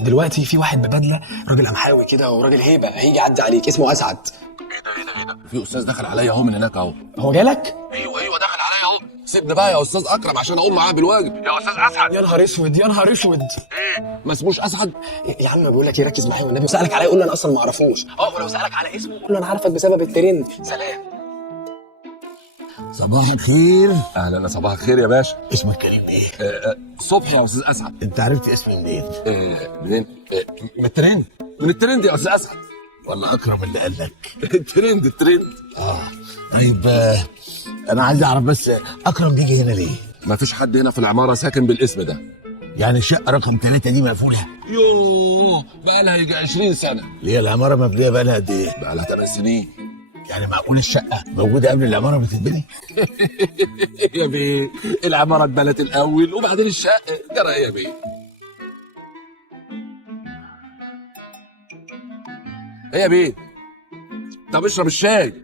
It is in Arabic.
دلوقتي في واحد ببدله، راجل قمحاوي كده وراجل هيبه، هيجي يعدي عليك، اسمه اسعد. ايه ده في استاذ دخل عليا اهو من هناك اهو. هو جالك؟ ايوه دخل عليا اهو. سيبني بقى يا استاذ اكرم عشان اقوم معاه بالواجب. يا استاذ اسعد. يا نهار اسود يا نهار اسود. ما اسموش اسعد؟ يا عم بقول لك ايه، ركز معايا والنبي، وسالك عليا قول له انا اصلا ما اعرفوش. ولو سالك على اسمه قول له انا عارفك بسبب الترند. سلام. صباح الخير. اهلا، صباح الخير يا باشا. اسمك كريم ايه؟ صبحي يا استاذ اسعد. انت عرفت اسمي منين؟ منين؟ من الترند. من الترند يا استاذ اسعد. ولا اكرم اللي قال لك؟ الترند. طيب انا عايز اعرف بس اكرم بيجي هنا ليه؟ ما فيش حد هنا في العماره ساكن بالاسم ده. يعني الشقه رقم 3 دي مقفوله؟ يوه بقى لها يجي 20 سنه. اللي هي العماره مبنيه بقى لها قد ايه؟ بقى لها 8 سنين. يعني معقول الشقه موجوده قبل العماره ما تتبني؟ يا بيه العماره اتبنت الاول وبعدين الشقه. جرى ايه يا بيه؟ ايه يا بيه؟ طب اشرب الشاي.